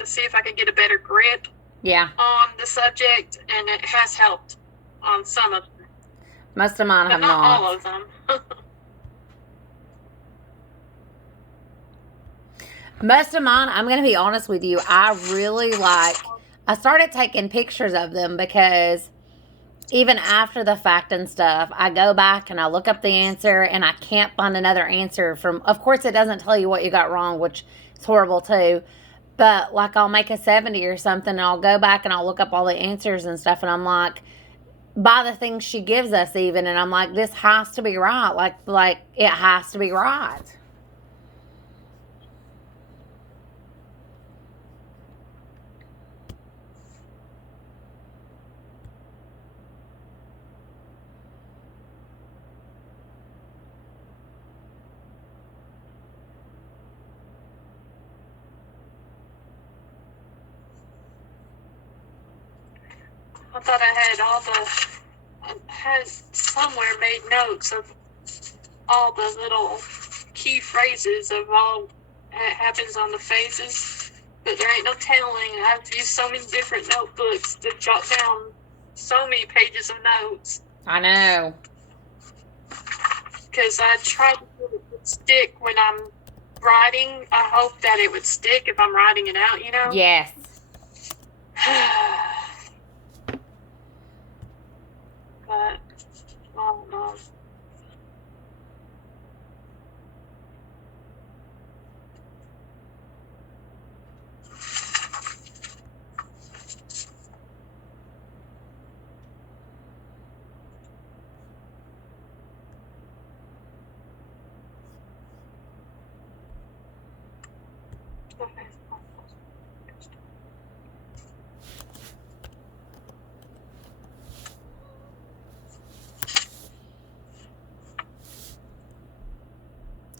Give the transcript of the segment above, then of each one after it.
to see if I could get a better grip on the subject, and it has helped on some of them. Most of mine but have not not. all of them. Most of mine, I'm going to be honest with you, I really like, I started taking pictures of them because even after the fact and stuff, I go back and I look up the answer and I can't find another answer from, of course it doesn't tell you what you got wrong, which is horrible too. But like I'll make a 70 or something and I'll go back and I'll look up all the answers and stuff and I'm like, by the things she gives us even, and I'm like, this has to be right. Like it has to be right. I thought I had somewhere made notes of all the little key phrases of all that happens on the phases, but there ain't no telling. I've used so many different notebooks to jot down so many pages of notes. I know. Because I tried to get it to stick when I'm writing. I hope that it would stick if I'm writing it out, you know? Yes. But, I don't know.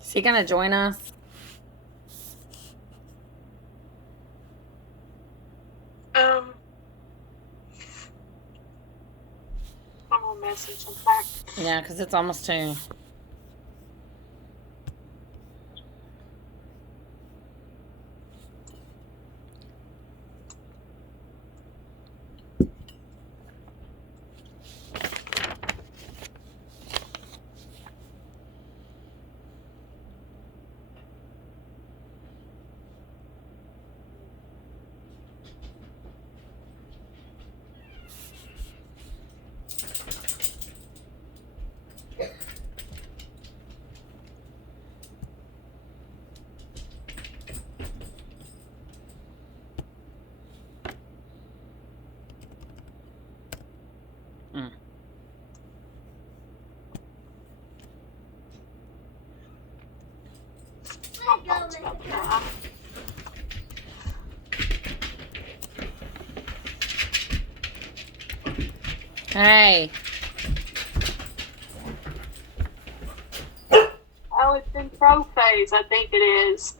Is he gonna join us? I'm gonna message him back. Yeah, because it's almost 2. Hey. Oh, it's in pro phase, I think it is.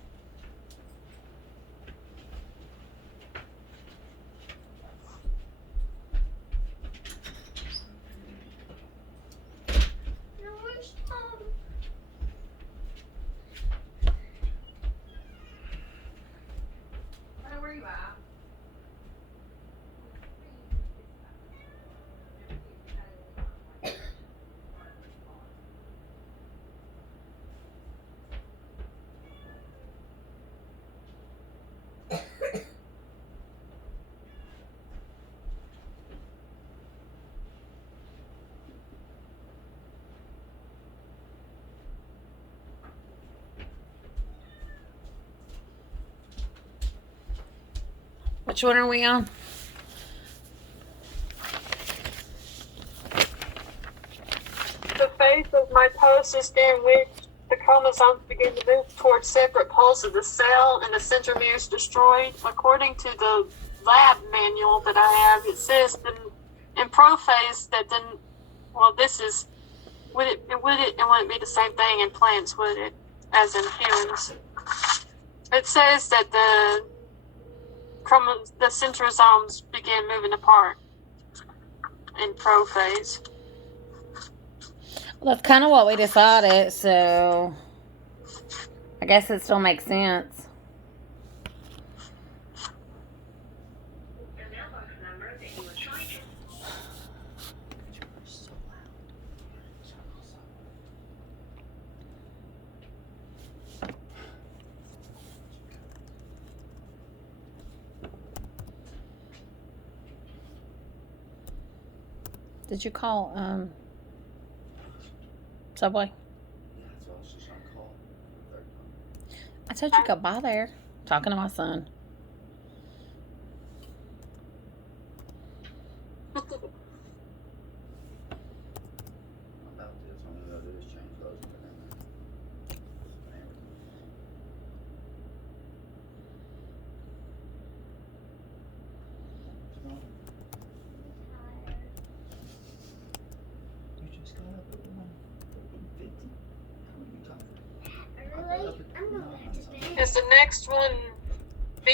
Where are you at? Which one are we on? The phase of mitosis during which the chromosomes begin to move towards separate poles of the cell and the centromere is destroyed. According to the lab manual that I have, it says that in prophase that then, well, this is, it wouldn't be the same thing in plants, would it, as in humans? It says that the centrosomes begin moving apart in prophase. Well, that's kind of what we decided, so I guess it still makes sense. Did you call Subway? Yeah, so I was just trying to call the third time. I told you go by there. Talking to my son. I'm about to. So I'm gonna do is change those and put them in. You just got up at 1:50. How are you tired? Really? I'm going to bed. Is the next one B?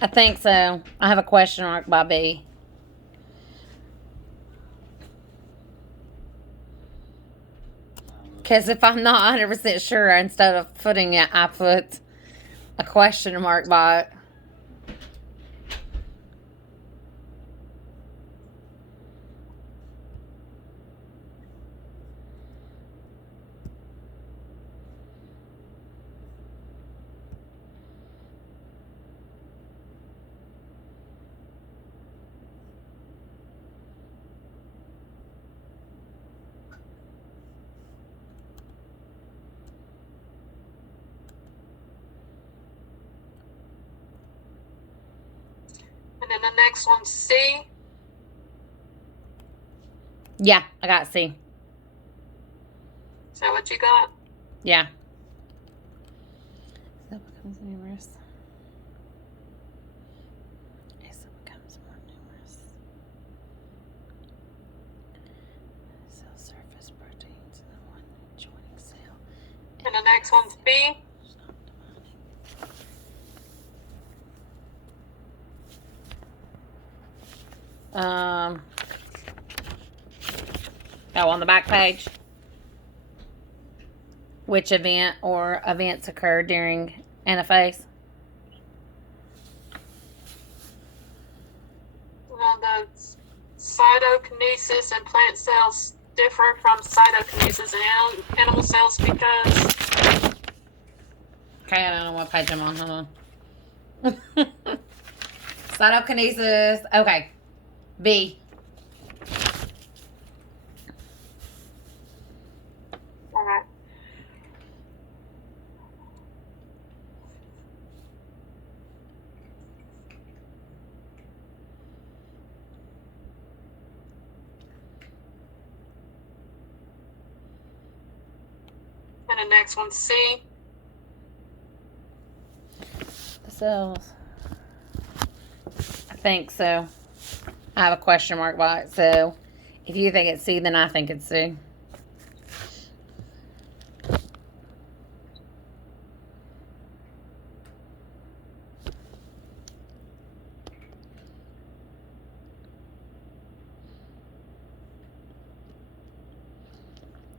I think so. I have a question mark by B. Because if I'm not 100% sure, instead of putting it, I put a question mark by it. And then the next one's C. Yeah, I got C. Is that what you got? Yeah. So becomes numerous. So becomes more numerous. Cell surface proteins in the one joining cell. And the next one's B. On the back page. Which event or events occurred during anaphase? Well, the cytokinesis in plant cells differ from cytokinesis in animal cells because. Okay, I don't know what page I'm on. Hold on. Cytokinesis. Okay. B. Okay. And the next one's C. The cells. I think so. I have a question mark by it. So if you think it's C, then I think it's C.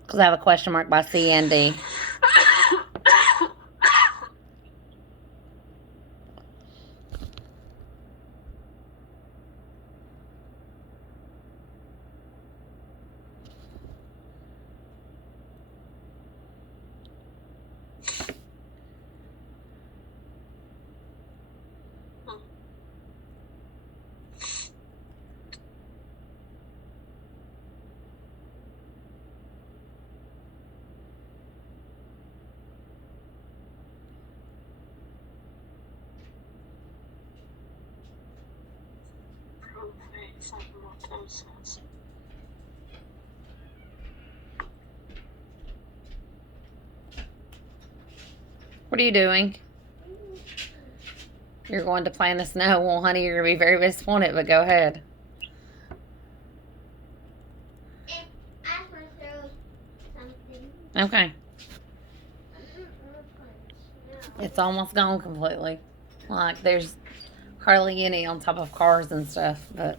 Because I have a question mark by C and D. What are you doing? You're going to play in the snow. Well, honey, you're going to be very disappointed, but go ahead. I want to throw something. Okay. It's almost gone completely. Like, there's hardly any on top of cars and stuff, but...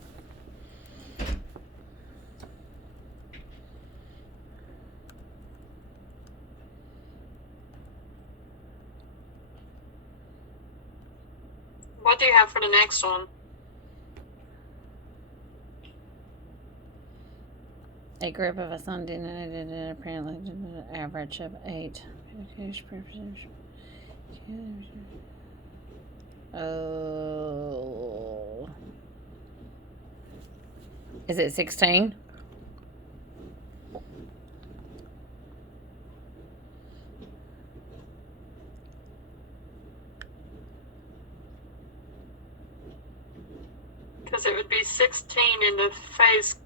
What do you have for the next one? A group of us undonated apparently average of 8. Oh. Is it 16? Because it would be 16 in the phase.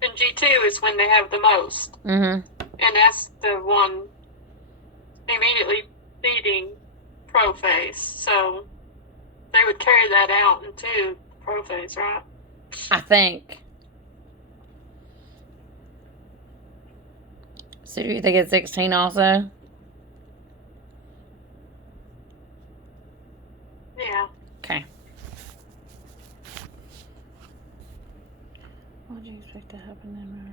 In G2 is when they have the most. Mm-hmm. And that's the one immediately feeding prophase. So they would carry that out into prophase, right? I think. So do you think it's 16 also? Yeah. Okay. What do you expect to happen then?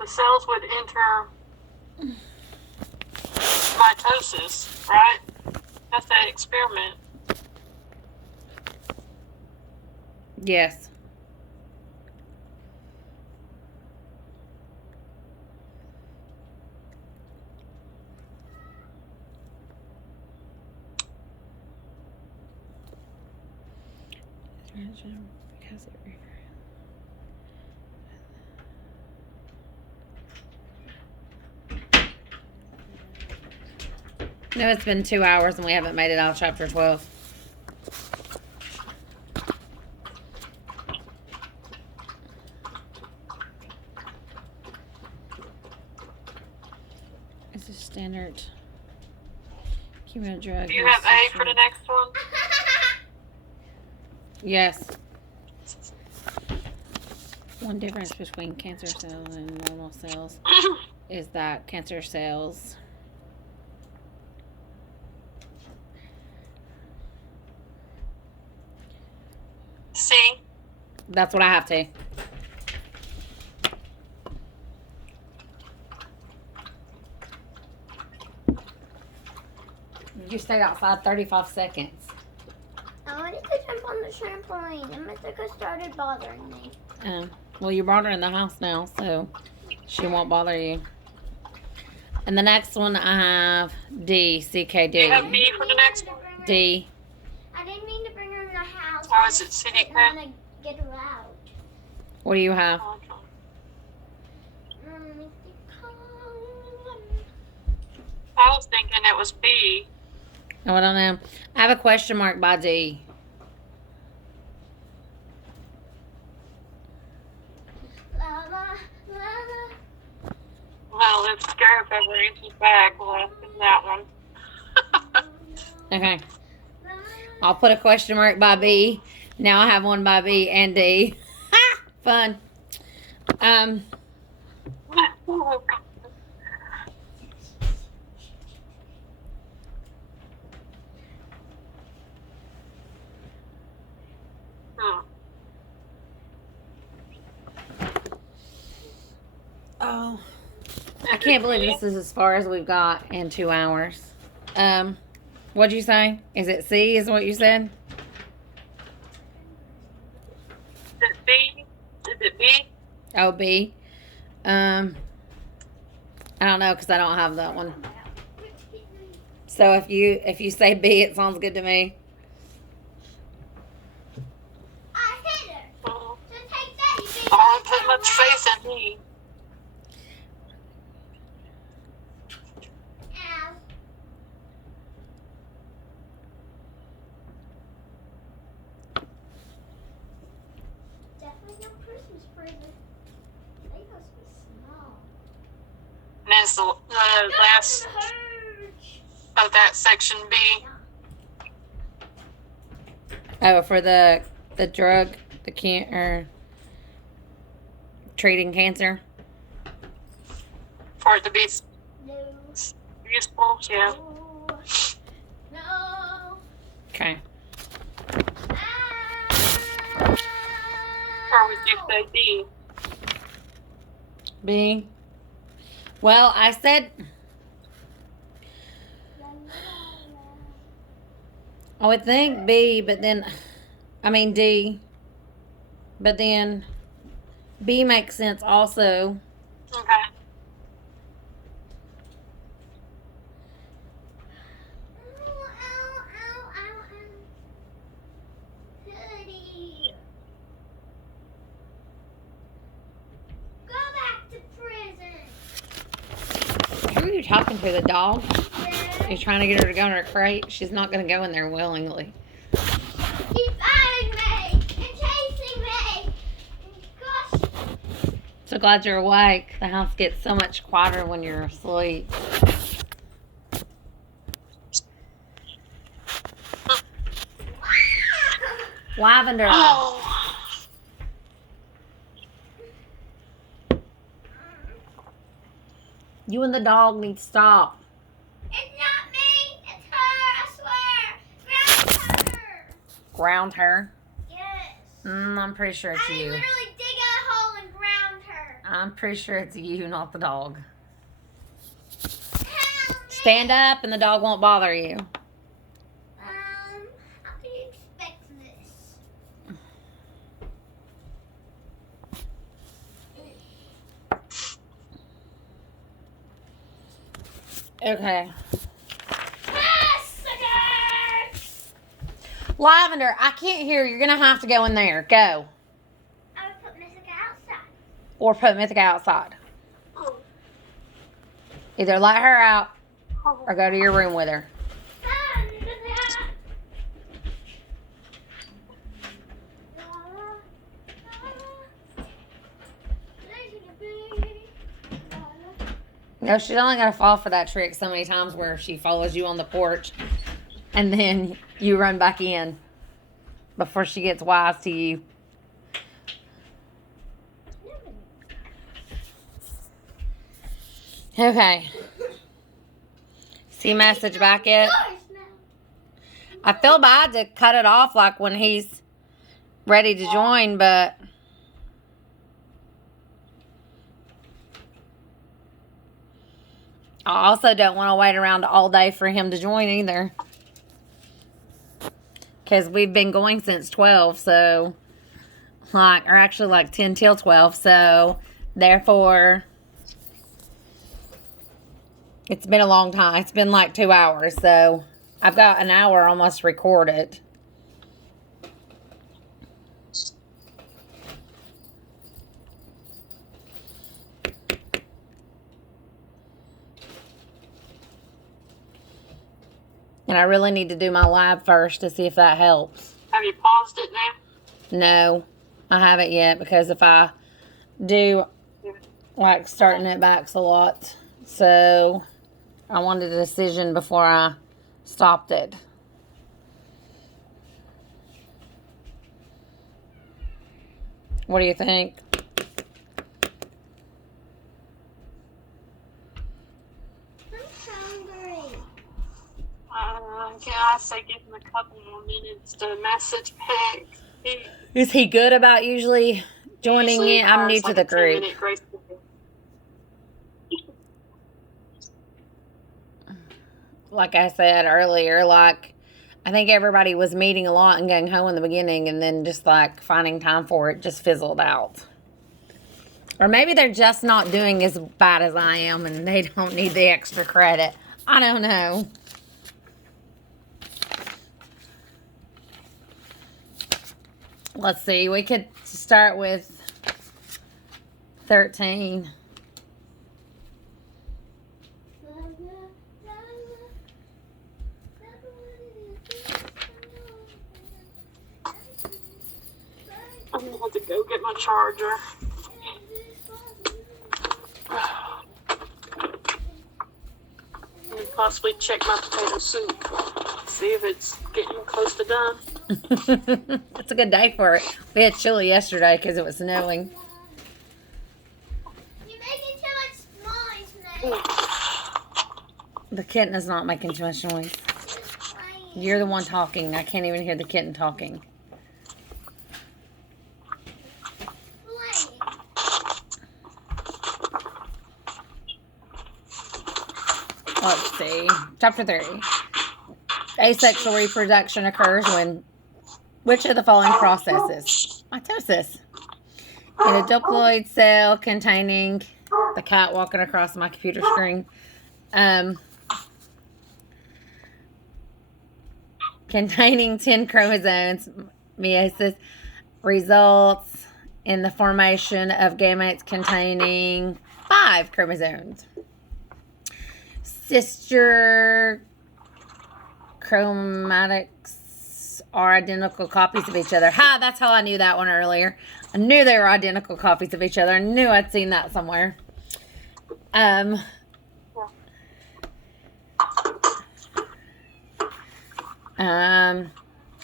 The cells would enter mitosis, right? That's that experiment. Yes. Because it No, it's been 2 hours and we haven't made it out of chapter 12. It's a standard chemo drug. Do you have A for the next one? Yes. One difference between cancer cells and normal cells is that cancer cells C. That's what I have to. You stayed outside 35 seconds. I wanted to jump on the trampoline and Mythica started bothering me. Well, you brought her in the house now, so she won't bother you. And the next one I have D, CKD. Do you have B for the next one? D. I didn't mean to bring her in the house. Or is it I didn't CDK? want to get her out. What do you have? Okay. Mythica. I was thinking it was B. Oh, I don't know. I have a question mark by D. La, la, la, la. Well, if Scarif ever answers back, we'll ask him that one. Okay. I'll put a question mark by B. Now I have one by B and D. Fun. Oh. I can't believe this is as far as we've got in 2 hours. What'd you say? Is it C is what you said? Is it B? Is it B? Oh, B. I don't know because I don't have that one. So if you say B, it sounds good to me. I hit her. Oh, Just take that, you big I don't put much faith in me. Ow. Definitely no Christmas present. They must be small. And it's the last of that section B. Oh, for the drug, or treating cancer. For it to be No. useful, yeah. No. Okay. Or would you say D? B. Well, I said I would think B, but then D, but then B makes sense also. Okay. Hoodie. Go back to prison. Who are you talking to? The dog? Yeah. You're trying to get her to go in her crate? She's not going to go in there willingly. Keep fighting me and chasing me. Gosh. So glad you're awake. The house gets so much quieter when you're asleep. Lavender. Oh. You and the dog need to stop. It's not me. It's her. I swear. Ground her. Ground her. Yes. I'm pretty sure it's I you. literally dig a hole and ground her. I'm pretty sure it's you, not the dog. Help me. Stand up and the dog won't bother you. How can you expect this? Okay. Massacre! Lavender, I can't hear. You're going to have to go in there. Go. I would put Mythica outside. Or put Mythica outside. Either let her out or go to your room with her. No, she's only going to fall for that trick so many times where she follows you on the porch and then you run back in before she gets wise to you. Okay. See message back yet? I feel bad to cut it off like when he's ready to join, but I also don't want to wait around all day for him to join either. Because we've been going since 12, so, or actually 10 till 12, so, therefore, it's been a long time. It's been 2 hours, so, I've got an hour almost recorded. And I really need to do my live first to see if that helps. Have you paused it now? No, I haven't yet because if I do, starting it back's a lot. So I wanted a decision before I stopped it. What do you think? Can I say give him a couple more minutes to message back? Is he good about usually joining in? I'm new to the group. Like I said earlier, I think everybody was meeting a lot and going home in the beginning and then just finding time for it just fizzled out. Or maybe they're just not doing as bad as I am and they don't need the extra credit. I don't know. Let's see. We could start with 13. I'm going to have to go get my charger. And possibly check my potato soup. See if it's getting close to done. It's a good day for it. We had chili yesterday because it was snowing. You're making too much noise, Nate. The kitten is not making too much noise. You're the one talking. I can't even hear the kitten talking. see. Chapter 3. Asexual reproduction occurs when which of the following processes? Mitosis. In a diploid cell containing the cat walking across my computer screen. Containing 10 chromosomes, meiosis results in the formation of gametes containing 5 chromosomes. Sister chromatics are identical copies of each other. Ha, that's how I knew that one earlier. I knew they were identical copies of each other. I knew I'd seen that somewhere.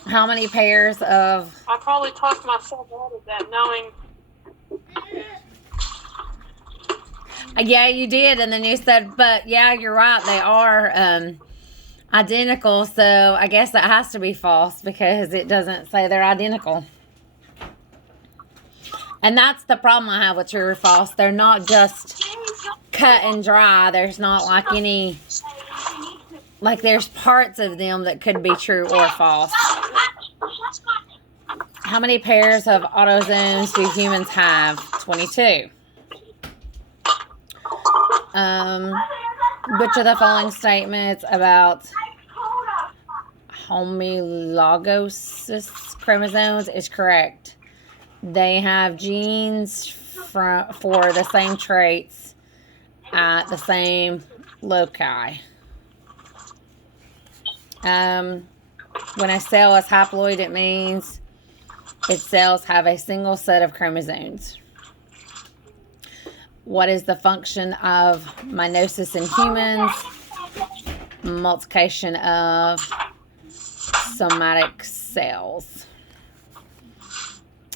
How many pairs of... I probably talked myself out of that knowing. Yeah, you did. And then you said, but yeah, you're right. They are identical. So I guess that has to be false because it doesn't say they're identical. And that's the problem I have with true or false. They're not just cut and dry. There's not like any... Like there's parts of them that could be true or false. How many pairs of autosomes do humans have? 22. Which of the following statements about homologous chromosomes is correct? They have genes for the same traits at the same loci. When a cell is haploid, it means its cells have a single set of chromosomes. What is the function of meiosis in humans? Multiplication of somatic cells.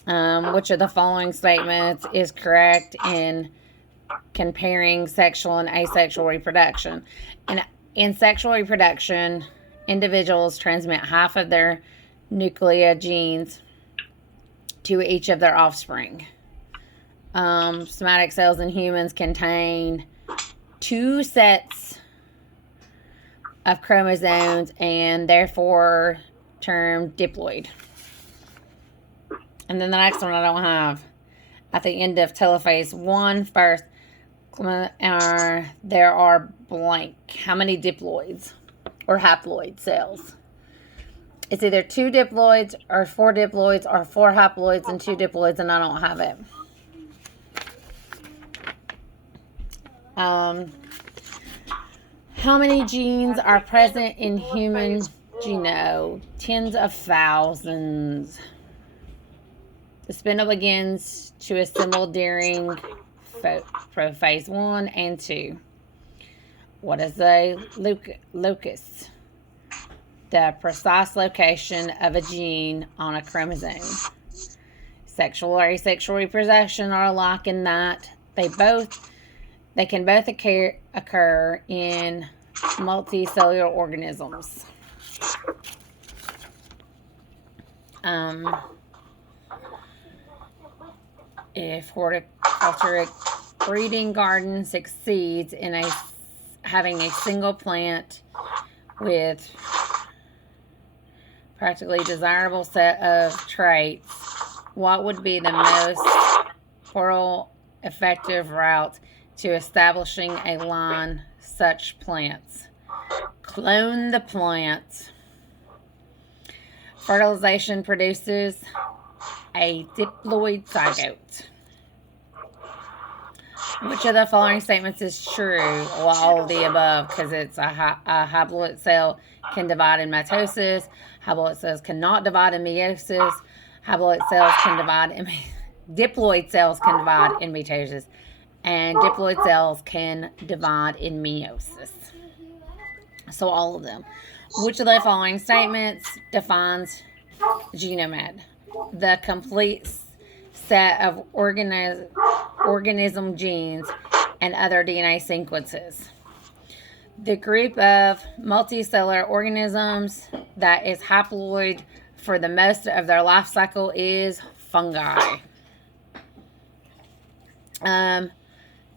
Which of the following statements is correct in comparing sexual and asexual reproduction? In sexual reproduction, individuals transmit half of their nuclear genes to each of their offspring. Somatic cells in humans contain 2 sets of chromosomes and therefore termed diploid. And then the next one I don't have. At the end of telophase 1, first, there are blank. How many diploids or haploid cells? It's either 2 diploids or 4 diploids or 4 haploids and 2 diploids, and I don't have it. How many genes are present in human genome? Tens of thousands. The spindle begins to assemble during prophase 1 and 2. What is a locus? The precise location of a gene on a chromosome. Sexual or asexual reproduction are alike in that they can both occur in multicellular organisms. If horticulture breeding garden succeeds in having a single plant with practically desirable set of traits, what would be the most effective route to establishing a line such plants? Clone the plant. Fertilization produces a diploid zygote. Which of the following statements is true? Well, all of the above, because it's a haploid cell can divide in mitosis. Haploid cells cannot divide in meiosis. Haploid cells can divide in diploid cells can divide in mitosis, and diploid cells can divide in meiosis. So all of them. Which of the following statements defines genome? The complete set of organism genes and other DNA sequences. The group of multicellular organisms that is haploid for the most of their life cycle is fungi.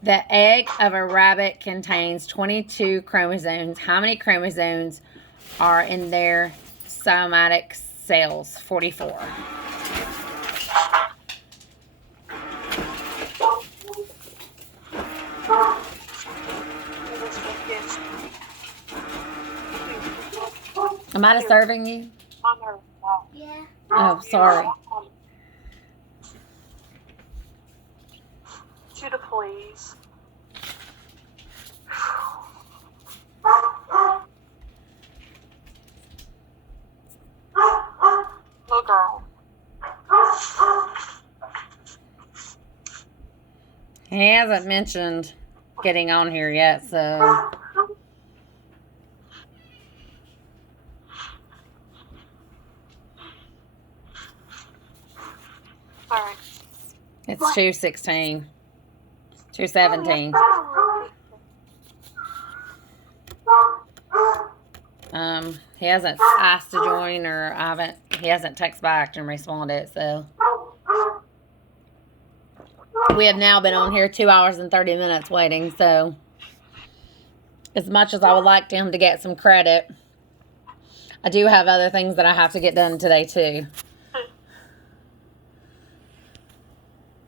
The egg of a rabbit contains 22 chromosomes. How many chromosomes are in their somatic cells? 44. Am I disturbing you? Yeah. Oh, sorry. Judah, please. Little girl. He hasn't mentioned getting on here yet, so Alright. it's 2:16. 2:17. He hasn't asked to join, or he hasn't texted back and responded, so. We have now been on here 2 hours and 30 minutes waiting, so. As much as I would like him to get some credit, I do have other things that I have to get done today, too.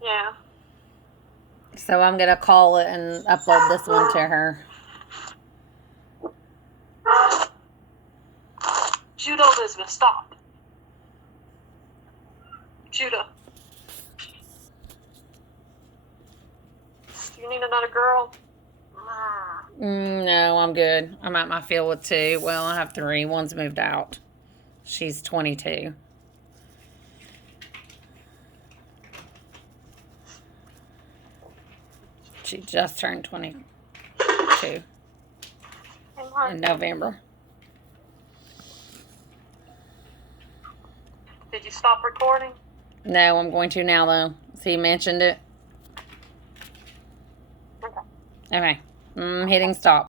Yeah. So I'm going to call it and upload this one to her. Judah, Elizabeth, stop. Judah. Do you need another girl? No, I'm good. I'm at my field with 2. Well, I have 3. One's moved out. She's 22. She just turned 22 in November. Did you stop recording? No, I'm going to now, though. So you mentioned it. Okay. Okay. Hitting stop.